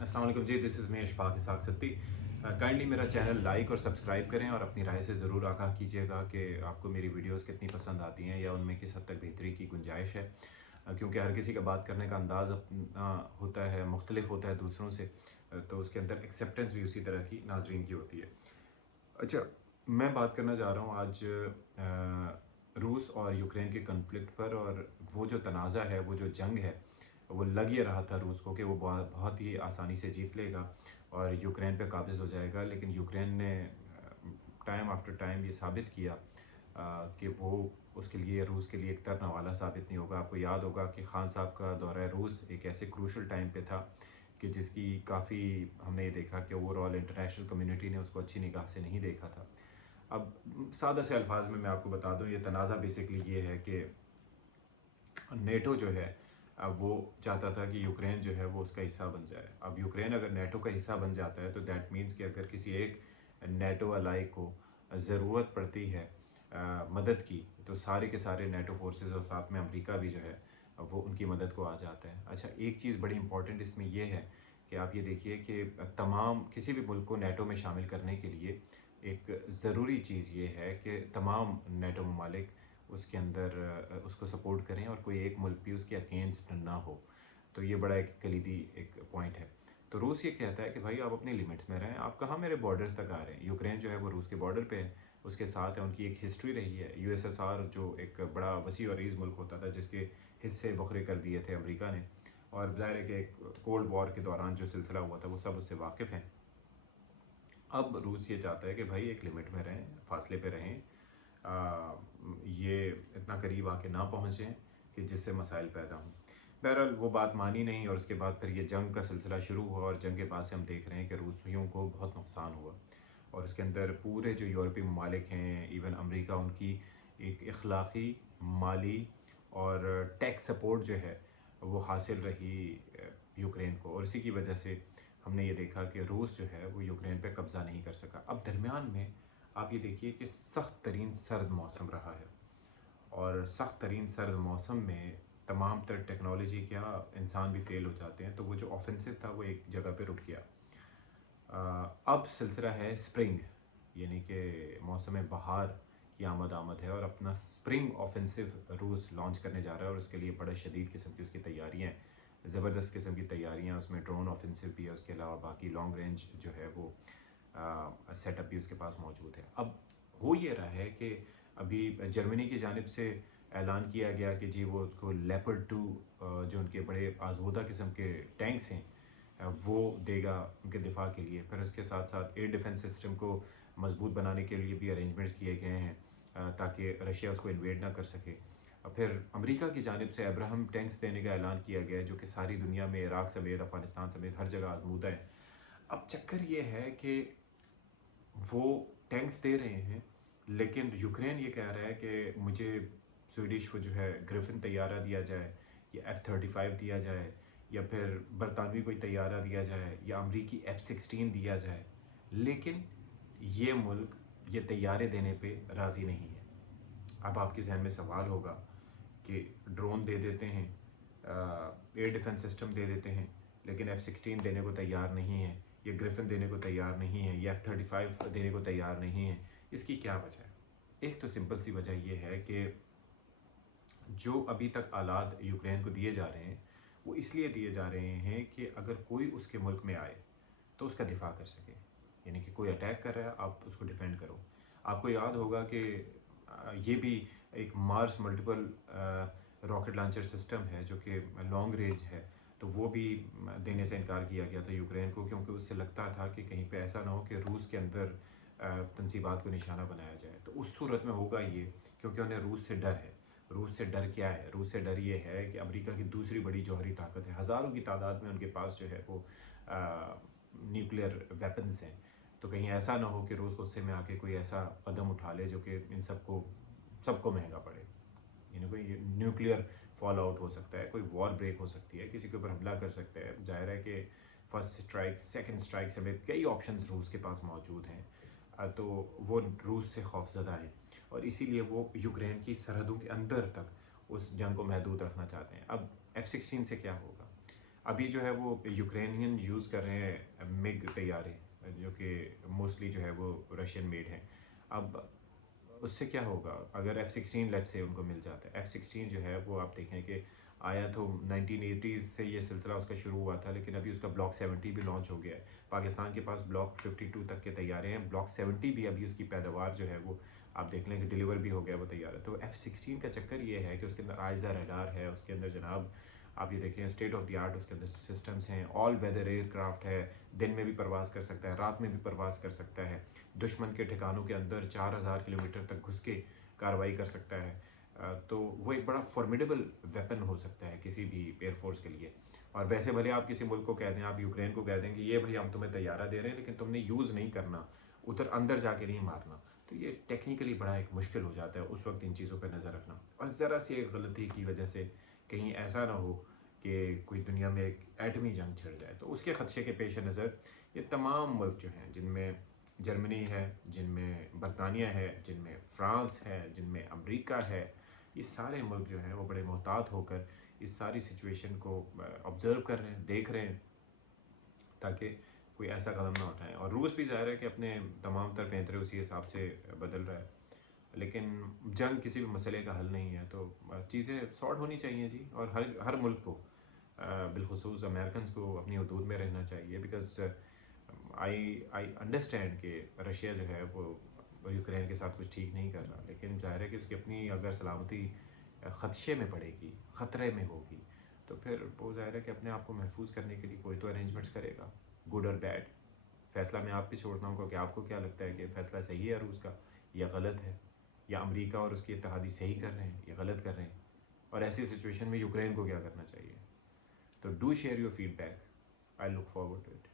अस्सलाम वालेकुम जी, this is Mahesh पाक इसाक सत्ती। काइंडली मेरा चैनल लाइक और सब्सक्राइब करें और अपनी राय से ज़रूर आगाह कीजिएगा कि आपको मेरी वीडियोस कितनी पसंद आती हैं या उनमें किस हद तक बेहतरी की गुंजाइश है। क्योंकि हर किसी का बात करने का अंदाज़ अपना होता है, मुख्तलिफ होता है दूसरों से। तो उसके अंदर एक्सेप्टेंस भी उसी तरह की नाजरीन की होती है। अच्छा, मैं बात करना चाह रहा हूँ आज रूस और यूक्रेन के कन्फ्लिक्ट पर। और वो जो तनाज़ा है, वो जो जंग है, वो लग ये रहा था रूस को कि वो बहुत ही आसानी से जीत लेगा और यूक्रेन पे काबिज़ हो जाएगा। लेकिन यूक्रेन ने टाइम आफ्टर टाइम ये साबित किया कि वो उसके लिए, रूस के लिए एक तरना वाला साबित नहीं होगा। आपको याद होगा कि खान साहब का दौरा रूस एक ऐसे क्रूशल टाइम पे था कि जिसकी काफ़ी हमने ये देखा कि ओवरऑल इंटरनेशनल कम्युनिटी ने उसको अच्छी निगाह से नहीं देखा था। अब सादा से अल्फाज में मैं आपको बता दूं, ये तनाज़ा बेसिकली ये है कि नेटो जो है वो चाहता था कि यूक्रेन जो है वो उसका हिस्सा बन जाए। अब यूक्रेन अगर नेटो का हिस्सा बन जाता है तो दैट मीन्स कि अगर किसी एक नेटो अलाई को ज़रूरत पड़ती है मदद की, तो सारे के सारे नेटो फोर्सेस और साथ में अमेरिका भी जो है वो उनकी मदद को आ जाता है। अच्छा, एक चीज़ बड़ी इंपॉर्टेंट इसमें यह है कि आप ये देखिए कि तमाम किसी भी मुल्क को नेटो में शामिल करने के लिए एक ज़रूरी चीज़ ये है कि तमाम नेटो ममालिक उसके अंदर उसको सपोर्ट करें और कोई एक मुल्क भी उसके अगेंस्ट ना हो। तो ये बड़ा एक कलीदी एक पॉइंट है। तो रूस ये कहता है कि भाई आप अपनी लिमिट्स में रहें, आप कहाँ मेरे बॉर्डर्स तक आ रहे हैं। यूक्रेन जो है वो रूस के बॉर्डर पे है, उसके साथ है, उनकी एक हिस्ट्री रही है। यूएसएसआर जो एक बड़ा वसी और अरीज़ मुल्क होता था जिसके हिस्से बखरे कर दिए थे अमेरिका ने, और ज़ाहिर है कि एक कोल्ड वॉर के दौरान जो सिलसिला हुआ था वो सब उससे वाकिफ़ हैं। अब रूस ये चाहता है कि भाई एक लिमिट में रहें, फासले पे रहें, ये इतना करीब आके ना पहुँचें कि जिससे मसाइल पैदा हों। बहरहाल वो बात मानी नहीं और उसके बाद फिर ये जंग का सिलसिला शुरू हुआ और जंग के बाद से हम देख रहे हैं कि रूसियों को बहुत नुकसान हुआ। और इसके अंदर पूरे जो यूरोपीय ममालिक हैं, इवन अमेरिका, उनकी एक इखलाक़ी, माली और टैक्स सपोर्ट जो है वो हासिल रही यूक्रेन को। और इसी की वजह से हमने ये देखा कि रूस जो है वो यूक्रेन पे कब्ज़ा नहीं कर सका। अब दरमियान में आप ये देखिए कि सख्त तरीन सर्द मौसम रहा है, और सख्त तरीन सर्द मौसम में तमाम तर टेक्नोलॉजी, क्या इंसान भी फेल हो जाते हैं। तो वो जो ऑफेंसिव था वो एक जगह पे रुक गया। अब सिलसिला है स्प्रिंग, यानी कि मौसम बहार की आमद है और अपना स्प्रिंग ऑफेंसिव रूस लॉन्च करने जा रहा है। और उसके लिए बड़ा शदीद किस्म की उसकी तैयारियाँ हैं, ज़बरदस्त किस्म की तैयारियाँ। उसमें ड्रोन ऑफेंसिव भी है, उसके अलावा बाकी लॉन्ग रेंज जो है वो सेटअप भी उसके पास मौजूद है। अब हो ये रहा है कि अभी जर्मनी की जानिब से ऐलान किया गया कि जी वो उसको लेपर्ड 2 जो उनके बड़े आजमूदा किस्म के टैंक्स हैं वो देगा उनके दिफा के लिए। फिर उसके साथ साथ एयर डिफेंस सिस्टम को मजबूत बनाने के लिए भी अरेंजमेंट्स किए गए हैं ताकि रशिया उसको इन्वेड ना कर सके। और फिर अमेरिका की जानिब से अब्राहम टैंक्स देने का ऐलान किया गया है जो कि सारी दुनिया में इराक समेत, अफगानिस्तान समेत हर जगह आजमूदा है। अब चक्कर ये है कि वो टैंक्स दे रहे हैं, लेकिन यूक्रेन ये कह रहा है कि मुझे स्वीडिश वो जो है ग्रिफिन तैयारा दिया जाए, या F-35 दिया जाए, या फिर बरतानवी कोई तैयारा दिया जाए, या अमरीकी F-16 दिया जाए। लेकिन ये मुल्क ये तैयारे देने पे राज़ी नहीं है। अब आपके जहन में सवाल होगा कि ड्रोन दे देते हैं, एयर डिफेंस सिस्टम दे देते हैं, लेकिन F-16 देने को तैयार नहीं है, या ग्रिफिन देने को तैयार नहीं है, या F-35 देने को तैयार नहीं है। इसकी क्या वजह है? एक तो सिंपल सी वजह यह है कि जो अभी तक आलात यूक्रेन को दिए जा रहे हैं वो इसलिए दिए जा रहे हैं कि अगर कोई उसके मुल्क में आए तो उसका दिफा कर सके। यानी कि कोई अटैक कर रहा है, आप उसको डिफेंड करो। आपको याद होगा कि ये भी एक Mars multiple rocket launcher system है जो कि लॉन्ग रेंज है, तो वो भी देने से इनकार किया गया था यूक्रेन को, क्योंकि उससे लगता था कि कहीं पे ऐसा ना हो कि रूस के अंदर तनसीबात को निशाना बनाया जाए। तो उस सूरत में होगा ये, क्योंकि उन्हें रूस से डर है। रूस से डर क्या है? रूस से डर ये है कि अमेरिका की दूसरी बड़ी जौहरी ताकत है, हज़ारों की तादाद में उनके पास जो है वो न्यूक्लियर वेपन्स हैं। तो कहीं ऐसा ना हो कि रूस गुस्से में आके कोई ऐसा कदम उठा ले जो कि इन सबको महंगा पड़े। कोई न्यूक्लियर फॉल आउट हो सकता है, कोई वॉर ब्रेक हो सकती है, किसी के ऊपर हमला कर सकते हैं। जाहिर है कि फर्स्ट स्ट्राइक, सेकंड स्ट्राइक समेत कई ऑप्शंस रूस के पास मौजूद हैं। तो वो रूस से खौफजदा है और इसीलिए वो यूक्रेन की सरहदों के अंदर तक उस जंग को महदूद रखना चाहते हैं। अब F-16 से क्या होगा? अभी जो है वो यूक्रेनियन यूज़ कर रहे हैं मिग तैयारे, जो कि मोस्टली जो है वो रशियन मेड हैं। अब उससे क्या होगा अगर F-16 लेट से उनको मिल जाता है। F-16 जो है वो आप देखें कि आया तो 1980s से ये सिलसिला उसका शुरू हुआ था, लेकिन अभी उसका ब्लॉक 70 भी लॉन्च हो गया है। पाकिस्तान के पास ब्लॉक 52 तक के तैयारे हैं, ब्लॉक 70 भी अभी उसकी पैदावार जो है वो आप देख लें कि डिलीवर भी हो गया वो तैयार है। तो F-16 का चक्कर ये है कि उसके अंदर आइज़ा रडार है, उसके अंदर जनाब आप ये देखें स्टेट ऑफ द आर्ट उसके अंदर सिस्टम्स हैं, ऑल वेदर एयरक्राफ्ट है, दिन में भी परवाज़ कर सकता है, रात में भी परवाज़ कर सकता है, दुश्मन के ठिकानों के अंदर 4000 किलोमीटर तक घुस के कार्रवाई कर सकता है। तो वो एक बड़ा फॉर्मिडेबल वेपन हो सकता है किसी भी एयरफोर्स के लिए। और वैसे भले आप किसी मुल्क को कह दें, आप यूक्रेन को कह दें कि ये भाई हम तुम्हें तैयारा दे रहे हैं लेकिन तुमने यूज़ नहीं करना, उधर अंदर जाके नहीं मारना, तो ये टेक्निकली बड़ा एक मुश्किल हो जाता है उस वक्त इन चीज़ों पर नज़र रखना। और ज़रा सी एक गलती की वजह से कहीं ऐसा ना हो कि कोई दुनिया में एक एटमी जंग छिड़ जाए, तो उसके खदशे के पेश नज़र ये तमाम मुल्क जो हैं, जिनमें जर्मनी है, जिनमें बरतानिया है, जिनमें फ़्रांस है, जिनमें अमेरिका है, ये सारे मुल्क जो हैं वो बड़े मोहतात होकर इस सारी सिचुएशन को ऑब्ज़र्व कर रहे हैं, देख रहे हैं, ताकि कोई ऐसा कदम ना उठाएं। और रूस भी ज़ाहिर है कि अपने तमाम तर पैंतरे उसी हिसाब से बदल रहा है, लेकिन जंग किसी भी मसले का हल नहीं है। तो चीज़ें सॉर्ट होनी चाहिए जी, और हर हर मुल्क को बिलखुसूस अमेरिकन को अपनी हदूद में रहना चाहिए। बिकॉज आई आई अंडरस्टैंड कि रशिया जो है वो यूक्रेन के साथ कुछ ठीक नहीं कर रहा, लेकिन ज़ाहिर है कि उसकी अपनी अगर सलामती ख़दशे में पड़ेगी, ख़तरे में होगी, तो फिर वो ज़ाहिर है कि अपने आप को महफूज करने के लिए कोई तो अरेंजमेंट्स करेगा, गुड और बैड। फ़ैसला मैं आप पे छोड़ता हूँ कि आपको क्या लगता है कि फ़ैसला सही है रूस का या गलत है, या अमेरिका और उसके इत्तेहादी सही कर रहे हैं या गलत कर रहे हैं, और ऐसी सिचुएशन में यूक्रेन को क्या करना चाहिए। तो do share your feedback, I look forward to it.